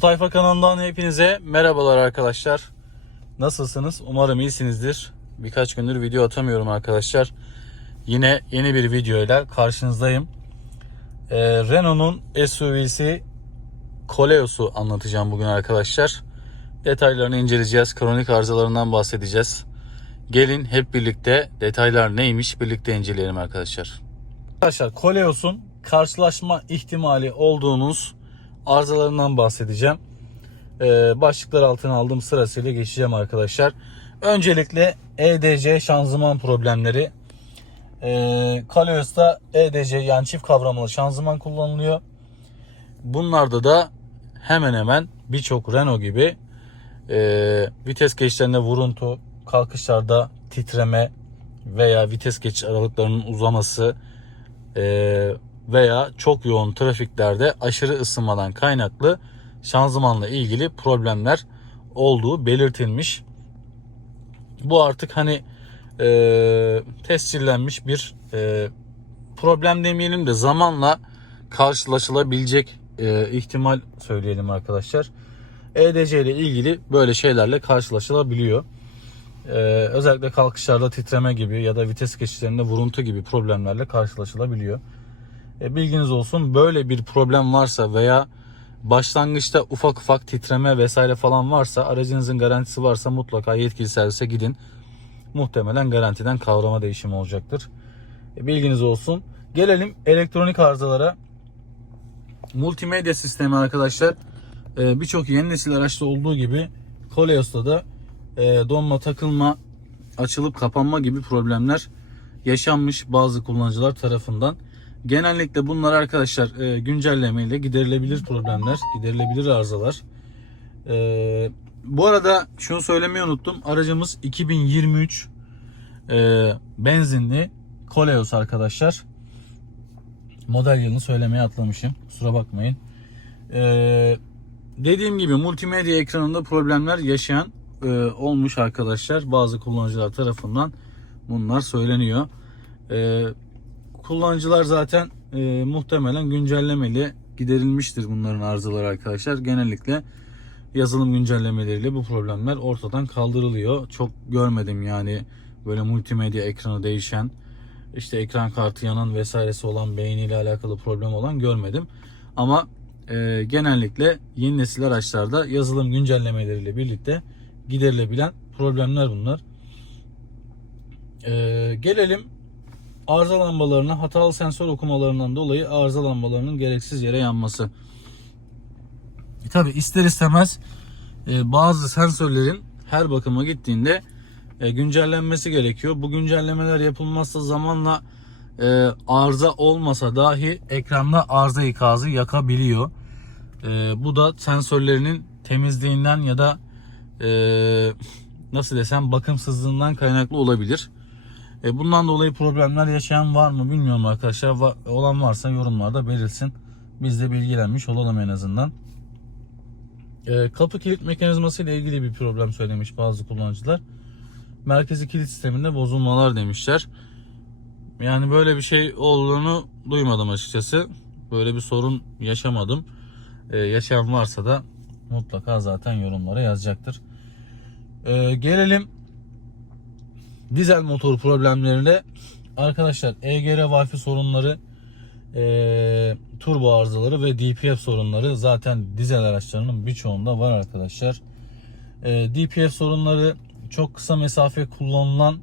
Tayfa kanalından hepinize merhabalar arkadaşlar. Nasılsınız? Umarım iyisinizdir. Birkaç gündür video atamıyorum arkadaşlar. Yine yeni bir videoyla karşınızdayım. Ee, Renault'un SUV'si Koleos'u anlatacağım bugün arkadaşlar. Detaylarını inceleyeceğiz. Kronik arızalarından bahsedeceğiz. Gelin hep birlikte detaylar neymiş birlikte inceleyelim arkadaşlar. Arkadaşlar Koleos'un karşılaşma ihtimali olduğunuz arızalarından bahsedeceğim. Ee, başlıklar altına aldığım sırasıyla geçeceğim arkadaşlar. Öncelikle EDC şanzıman problemleri. Ee, Koleos'ta EDC yani çift kavramlı şanzıman kullanılıyor. Bunlarda da hemen hemen birçok Renault gibi e, vites geçişlerinde vuruntu, kalkışlarda titreme veya vites geçiş aralıklarının uzaması e, veya çok yoğun trafiklerde aşırı ısınmadan kaynaklı şanzımanla ilgili problemler olduğu belirtilmiş. Bu artık hani e, tescillenmiş bir e, problem demeyelim de zamanla karşılaşılabilecek e, ihtimal söyleyelim arkadaşlar. EDC ile ilgili böyle şeylerle karşılaşılabiliyor. Ee, özellikle kalkışlarda titreme gibi ya da vites geçişlerinde vuruntu gibi problemlerle karşılaşılabiliyor. E, bilginiz olsun böyle bir problem varsa veya başlangıçta ufak ufak titreme vesaire falan varsa aracınızın garantisi varsa mutlaka yetkili servise gidin. Muhtemelen garantiden kavrama değişimi olacaktır. E, bilginiz olsun. Gelelim elektronik arızalara. Multimedya sistemi arkadaşlar e, birçok yeni nesil araçta olduğu gibi Koleos'ta da e, donma, takılma, açılıp kapanma gibi problemler yaşanmış bazı kullanıcılar tarafından. Genellikle bunlar arkadaşlar e, güncellemeyle giderilebilir problemler, giderilebilir arızalar. E, bu arada şunu söylemeyi unuttum. Aracımız 2023 e, benzinli Koleos arkadaşlar. Model yılını söylemeye atlamışım. Kusura bakmayın. E, dediğim gibi multimedya ekranında problemler yaşayan e, olmuş arkadaşlar. Bazı kullanıcılar tarafından bunlar söyleniyor. E, kullanıcılar zaten e, muhtemelen güncellemeli giderilmiştir bunların arızaları arkadaşlar. Genellikle yazılım güncellemeleriyle bu problemler ortadan kaldırılıyor. Çok görmedim yani böyle multimedya ekranı değişen işte ekran kartı yanan vesairesi olan beyniyle alakalı problem olan görmedim. Ama e, genellikle yeni nesil araçlarda yazılım güncellemeleriyle birlikte giderilebilen problemler bunlar. E, gelelim arıza lambalarına hatalı sensör okumalarından dolayı arıza lambalarının gereksiz yere yanması. E, Tabi ister istemez e, bazı sensörlerin her bakıma gittiğinde e, güncellenmesi gerekiyor. Bu güncellemeler yapılmazsa zamanla e, arıza olmasa dahi ekranda arıza ikazı yakabiliyor. E, bu da sensörlerinin temizliğinden ya da e, nasıl desem bakımsızlığından kaynaklı olabilir. E, bundan dolayı problemler yaşayan var mı bilmiyorum arkadaşlar. Va- olan varsa yorumlarda belirsin. Biz de bilgilenmiş olalım en azından. E, kapı kilit mekanizması ile ilgili bir problem söylemiş bazı kullanıcılar. Merkezi kilit sisteminde bozulmalar demişler. Yani böyle bir şey olduğunu duymadım açıkçası. Böyle bir sorun yaşamadım. Ee, yaşayan varsa da mutlaka zaten yorumlara yazacaktır. Ee, gelelim dizel motor problemlerine. Arkadaşlar EGR Wi-Fi sorunları, e, turbo arızaları ve DPF sorunları zaten dizel araçlarının birçoğunda var arkadaşlar. E, DPF sorunları çok kısa mesafe kullanılan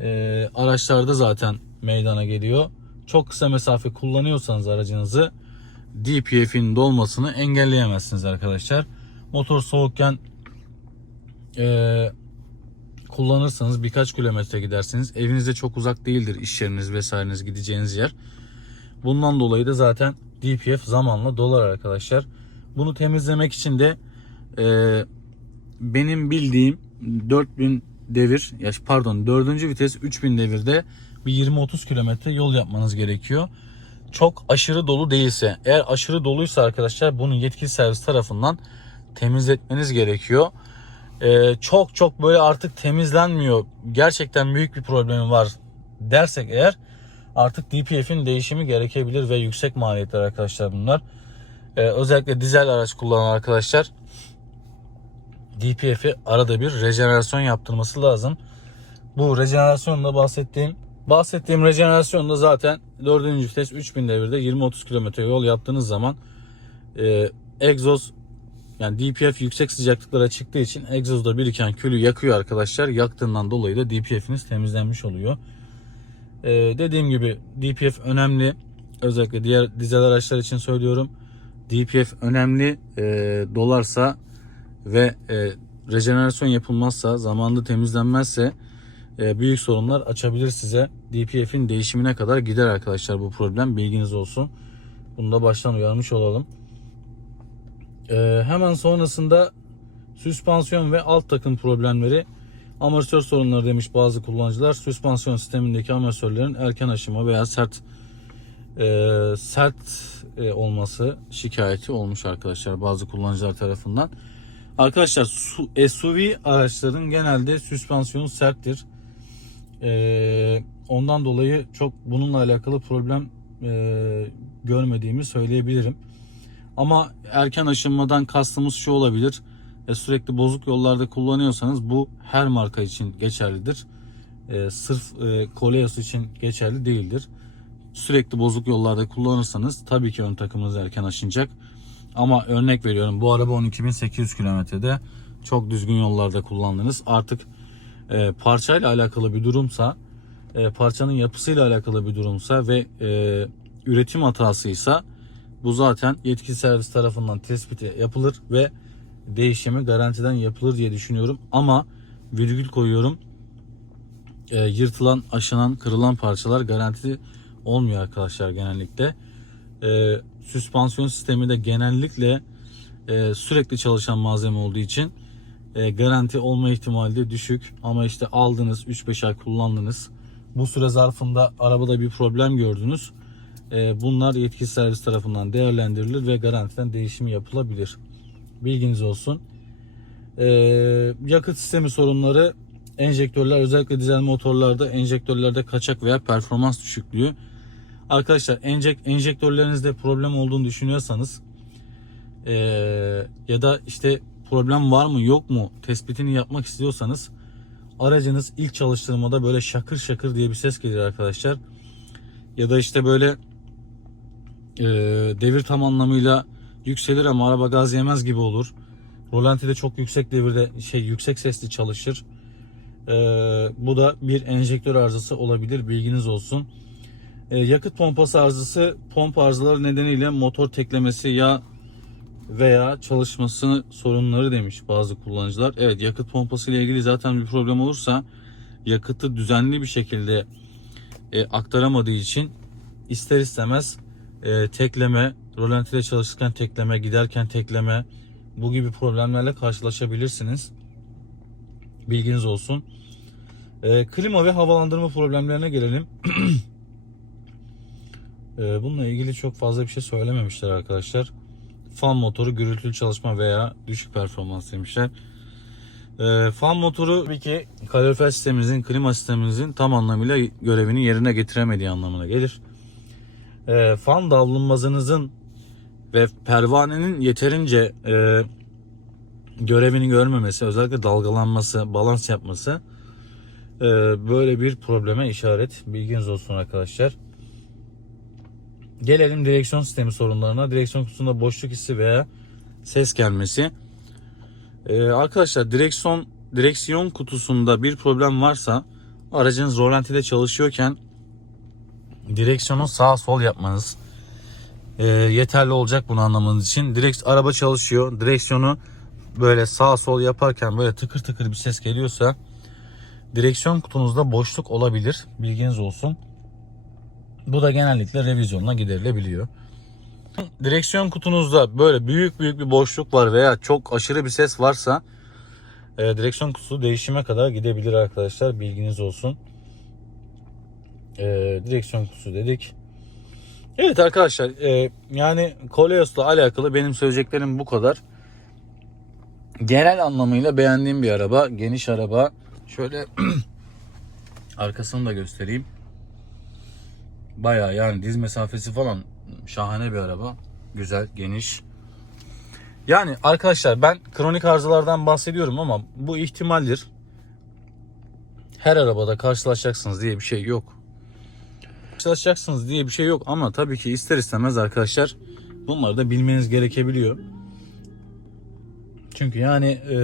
e, araçlarda zaten meydana geliyor. Çok kısa mesafe kullanıyorsanız aracınızı DPF'in dolmasını engelleyemezsiniz arkadaşlar. Motor soğukken e, kullanırsanız birkaç kilometre gidersiniz. Evinizde çok uzak değildir iş yeriniz vesaireniz gideceğiniz yer. Bundan dolayı da zaten DPF zamanla dolar arkadaşlar. Bunu temizlemek için de e, benim bildiğim 4000 devir ya pardon 4. vites 3000 devirde bir 20-30 kilometre yol yapmanız gerekiyor. Çok aşırı dolu değilse eğer aşırı doluysa arkadaşlar bunu yetkili servis tarafından temizletmeniz gerekiyor. Ee, çok çok böyle artık temizlenmiyor gerçekten büyük bir problemi var dersek eğer artık DPF'in değişimi gerekebilir ve yüksek maliyetler arkadaşlar bunlar. Ee, özellikle dizel araç kullanan arkadaşlar DPF'i arada bir rejenerasyon yaptırması lazım. Bu rejenerasyonda bahsettiğim bahsettiğim rejenerasyonda zaten 4. vites 3000 devirde 20-30 km yol yaptığınız zaman e, egzoz yani DPF yüksek sıcaklıklara çıktığı için egzozda biriken külü yakıyor arkadaşlar. Yaktığından dolayı da DPF'iniz temizlenmiş oluyor. Ee, dediğim gibi DPF önemli. Özellikle diğer dizel araçlar için söylüyorum. DPF önemli. Ee, dolarsa ve e, rejenerasyon yapılmazsa, zamanında temizlenmezse e, büyük sorunlar açabilir size. DPF'in değişimine kadar gider arkadaşlar bu problem. Bilginiz olsun. Bunu da baştan uyarmış olalım. Ee, hemen sonrasında süspansiyon ve alt takım problemleri amortisör sorunları demiş bazı kullanıcılar. Süspansiyon sistemindeki amortisörlerin erken aşıma veya sert e, sert e, olması şikayeti olmuş arkadaşlar bazı kullanıcılar tarafından. Arkadaşlar su- SUV araçların genelde süspansiyonu serttir. E, ondan dolayı çok bununla alakalı problem e, görmediğimi söyleyebilirim. Ama erken aşınmadan kastımız şu olabilir. E, sürekli bozuk yollarda kullanıyorsanız bu her marka için geçerlidir. E, sırf e, Koleos için geçerli değildir. Sürekli bozuk yollarda kullanırsanız tabii ki ön takımınız erken aşınacak. Ama örnek veriyorum bu araba 12.800 kilometrede çok düzgün yollarda kullandınız. Artık e, parçayla alakalı bir durumsa, e, parçanın yapısıyla alakalı bir durumsa ve e, üretim hatasıysa bu zaten yetkili servis tarafından tespiti yapılır ve değişimi garantiden yapılır diye düşünüyorum. Ama virgül koyuyorum. E, yırtılan, aşınan, kırılan parçalar garantili olmuyor arkadaşlar genellikle. E, süspansiyon sistemi de genellikle e, sürekli çalışan malzeme olduğu için e, garanti olma ihtimali de düşük. Ama işte aldınız 3-5 ay kullandınız. Bu süre zarfında arabada bir problem gördünüz. E, bunlar yetkili servis tarafından değerlendirilir ve garantiden değişimi yapılabilir. Bilginiz olsun. E, yakıt sistemi sorunları enjektörler özellikle dizel motorlarda enjektörlerde kaçak veya performans düşüklüğü. Arkadaşlar enjek, enjektörlerinizde problem olduğunu düşünüyorsanız e, ya da işte problem var mı yok mu tespitini yapmak istiyorsanız aracınız ilk çalıştırmada böyle şakır şakır diye bir ses gelir arkadaşlar. Ya da işte böyle e, devir tam anlamıyla yükselir ama araba gaz yemez gibi olur. Rolanti de çok yüksek devirde şey yüksek sesli çalışır. E, bu da bir enjektör arızası olabilir bilginiz olsun. E, yakıt pompası arızası pompa arızaları nedeniyle motor teklemesi ya veya çalışması sorunları demiş bazı kullanıcılar. Evet yakıt pompası ile ilgili zaten bir problem olursa yakıtı düzenli bir şekilde e, aktaramadığı için ister istemez e, tekleme, rolantide çalışırken tekleme, giderken tekleme bu gibi problemlerle karşılaşabilirsiniz. Bilginiz olsun. E, klima ve havalandırma problemlerine gelelim. e, bununla ilgili çok fazla bir şey söylememişler arkadaşlar. Fan motoru gürültülü çalışma veya düşük performans demişler. E, fan motoru tabii ki kalorifer sistemimizin, klima sistemimizin tam anlamıyla görevini yerine getiremediği anlamına gelir e, fan davlumbazınızın ve pervanenin yeterince e, görevini görmemesi, özellikle dalgalanması, balans yapması e, böyle bir probleme işaret. Bilginiz olsun arkadaşlar. Gelelim direksiyon sistemi sorunlarına. Direksiyon kutusunda boşluk hissi veya ses gelmesi. E, arkadaşlar direksiyon direksiyon kutusunda bir problem varsa aracınız rolantide çalışıyorken direksiyonu sağ sol yapmanız e, yeterli olacak bunu anlamanız için. Direkt araba çalışıyor. Direksiyonu böyle sağ sol yaparken böyle tıkır tıkır bir ses geliyorsa direksiyon kutunuzda boşluk olabilir. Bilginiz olsun. Bu da genellikle revizyonla giderilebiliyor. Direksiyon kutunuzda böyle büyük büyük bir boşluk var veya çok aşırı bir ses varsa e, direksiyon kutusu değişime kadar gidebilir arkadaşlar. Bilginiz olsun e, direksiyon kutusu dedik. Evet arkadaşlar e, yani Koleos'la alakalı benim söyleyeceklerim bu kadar. Genel anlamıyla beğendiğim bir araba. Geniş araba. Şöyle arkasını da göstereyim. Baya yani diz mesafesi falan şahane bir araba. Güzel, geniş. Yani arkadaşlar ben kronik arızalardan bahsediyorum ama bu ihtimaldir. Her arabada karşılaşacaksınız diye bir şey yok. Karşılaşacaksınız diye bir şey yok ama tabii ki ister istemez arkadaşlar bunları da bilmeniz gerekebiliyor. Çünkü yani e,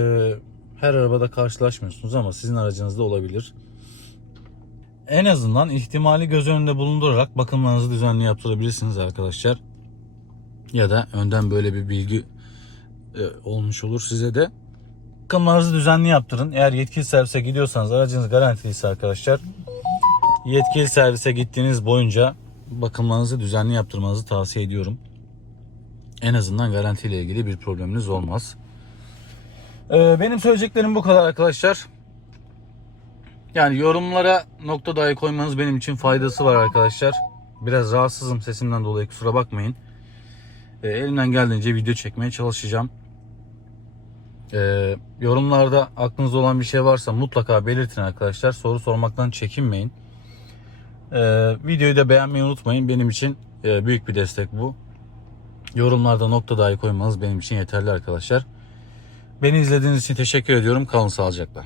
her arabada karşılaşmıyorsunuz ama sizin aracınızda olabilir. En azından ihtimali göz önünde bulundurarak bakımlarınızı düzenli yaptırabilirsiniz arkadaşlar. Ya da önden böyle bir bilgi e, olmuş olur size de. Bakımlarınızı düzenli yaptırın. Eğer yetkili servise gidiyorsanız aracınız garantiliyse arkadaşlar yetkili servise gittiğiniz boyunca bakımlarınızı düzenli yaptırmanızı tavsiye ediyorum. En azından garantiyle ilgili bir probleminiz olmaz. Ee, benim söyleyeceklerim bu kadar arkadaşlar. Yani yorumlara nokta dahi koymanız benim için faydası var arkadaşlar. Biraz rahatsızım sesimden dolayı kusura bakmayın. Ee, elimden geldiğince video çekmeye çalışacağım. Ee, yorumlarda aklınızda olan bir şey varsa mutlaka belirtin arkadaşlar. Soru sormaktan çekinmeyin. Ee, videoyu da beğenmeyi unutmayın. Benim için e, büyük bir destek bu. Yorumlarda nokta dahi koymanız benim için yeterli arkadaşlar. Beni izlediğiniz için teşekkür ediyorum. Kalın sağlıcakla.